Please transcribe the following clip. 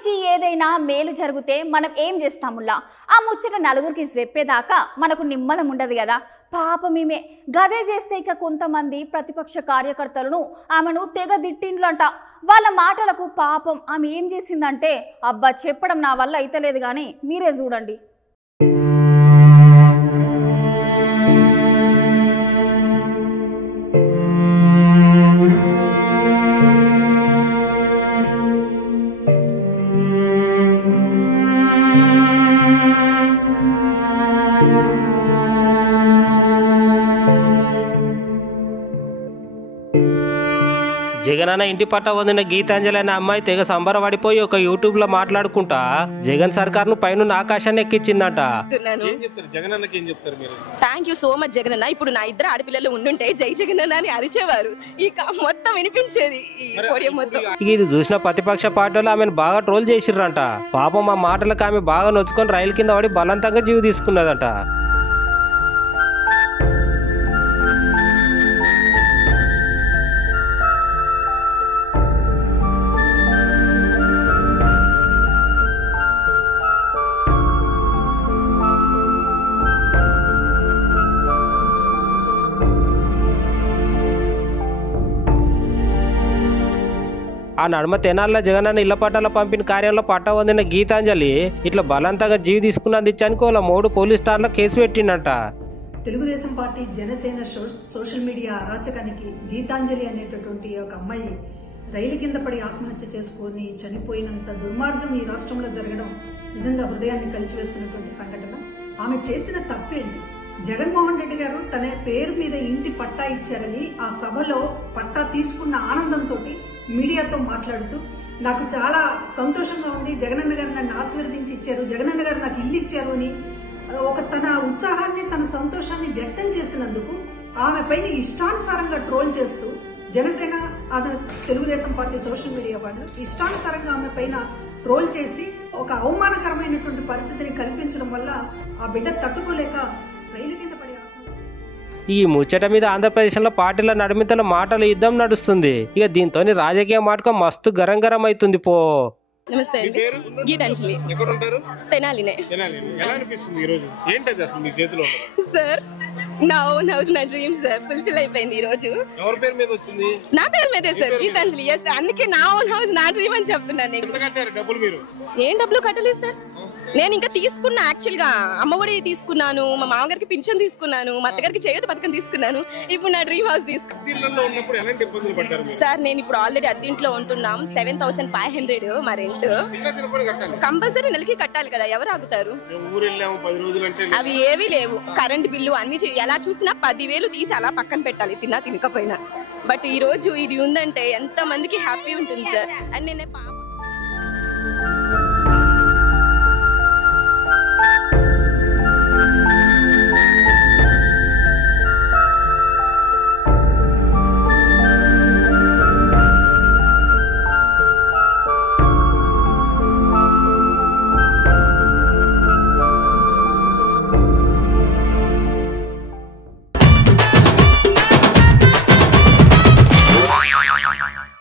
నుంచి ఏదైనా మేలు జరిగితే మనం ఏం చేస్తాములా ఆ ముచ్చట నలుగురికి చెప్పేదాకా మనకు నిమ్మలం ఉండదు కదా. పాపం ఈమె గదే చేస్తే ఇక కొంతమంది ప్రతిపక్ష కార్యకర్తలను ఆమెను తెగ దిట్టిండ్లంట. వాళ్ళ మాటలకు పాపం ఆమె ఏం చేసిందంటే అబ్బా చెప్పడం నా వల్ల అయితలేదు కానీ మీరే చూడండి. జగనన్న ఇంటి పట్ట వదిన గీతాంజలి అనే అమ్మాయి తెగ సంబరపడిపోయి ఒక యూట్యూబ్ లో మాట్లాడుకుంటా జగన్ సర్కార్ ను పైన ఆకాశాన్ని ఎక్కించిందట. థ్యాంక్ యూ సో మచ్ జగనన్న. ఇప్పుడు నా ఇద్దరు ఆడపిల్లలు ఉండుంటే జై జగనన్న అని అరిచేవారు, ఇక మొత్తం వినిపించేది ఈ పోడియం మొత్తం. ఇది చూసిన ప్రతిపక్ష పార్టీలు ఆమెను బాగా ట్రోల్ చేసిర్రంట. పాపం ఆ మాటలకు ఆమె బాగా నొచ్చుకొని రైలు కింద పడి బలవంతంగా జీవి తీసుకున్నదట. ఆ నడుమ తెనాల్లో జగనన్న ఇళ్ల పట్టాల పంపిన కార్యంలో పట్ట పొందిన గీతాంజలి ఇట్లా బలవంతంగా జీవి తీసుకున్నది ఇచ్చానికి వాళ్ళ 3 పోలీస్ స్టార్ల కేసు పెట్టిండట. Telugu Desam party Janasena social media అరాచకానికి గీతాంజలి అనేటటువంటి ఒక అమ్మాయి రైలు కింద పడి ఆత్మహత్య చేసుకుని చనిపోయినంత దుర్మార్గం ఈ రాష్ట్రంలో జరగడం నిజంగా హృదయాన్ని కలిచివేస్తున్నటువంటి సంఘటన. ఆమె చేసిన తప్పేంటి? జగన్మోహన్ రెడ్డి గారు తన పేరు మీద ఇంటి పట్టా ఇచ్చారని ఆ సభలో పట్టా తీసుకున్న ఆనందంతో మీడియాతో మాట్లాడుతూ నాకు చాలా సంతోషంగా ఉంది, జగనన్న గారు నన్ను ఆశీర్వదించి ఇచ్చారు, జగనన్న గారు నాకు ఇల్లు ఇచ్చారు అని తన ఉత్సాహాన్ని తన సంతోషాన్ని వ్యక్తం చేసినందుకు ఆమె పైన ఇష్టానుసారంగా ట్రోల్ చేస్తూ Janasena Telugu Desam party social media వాళ్ళు ఇష్టానుసారంగా ఆమె పైన ట్రోల్ చేసి ఒక అవమానకరమైనటువంటి పరిస్థితిని కల్పించడం వల్ల ఆ బిడ్డ తట్టుకోలేక రైలు కింద పడి ఈ ముచ్చట మీద ఆంధ్రప్రదేశ్లో పార్టీల నడుమితల మాటల యుద్ధం నడుస్తుంది. ఇక దీంతో రాజకీయ మాటకం మస్తు గరం గరం అవుతుంది. పో నమస్తే అండి, గీతాంజలి. తెనాలినే. సార్ నా ఓన్ హౌస్, నా డ్రీమ్ సార్ ఫుల్ఫిల్ అయిపోయింది ఈ రోజు. నా పేరు మీదే సార్, గీతాంజలి. ఎస్, అందుకే నా ఓన్ హౌస్ నా డ్రీమ్ అని చెప్తున్నాను. ఏం డబ్బులు కట్టలేదు సార్, నేను ఇంకా తీసుకున్నా. యాక్చువల్ గా అమ్మఒడి తీసుకున్నాను, మా మామగారికి పింఛన్ తీసుకున్నాను, మా అత్తగారికి చేయొద్దు పథకం తీసుకున్నాను. ఇప్పుడు నా డ్రీమ్ హౌస్ తీసుకున్నాను సార్. నేను ఇప్పుడు ఆల్రెడీ అద్దెంట్లో ఉంటున్నాం. 7,500 మా రెంట్. కంపల్సరీ నెలకి కట్టాలి కదా, ఎవరు ఆగుతారు? అవి ఏవి లేవు. కరెంట్ బిల్లు అన్ని ఎలా చూసినా 10,000 తీసి అలా పక్కన పెట్టాలి, తినకపోయినా. బట్ ఈ రోజు ఇది ఉందంటే ఎంత మందికి హ్యాపీ ఉంటుంది సార్. అండ్ నేను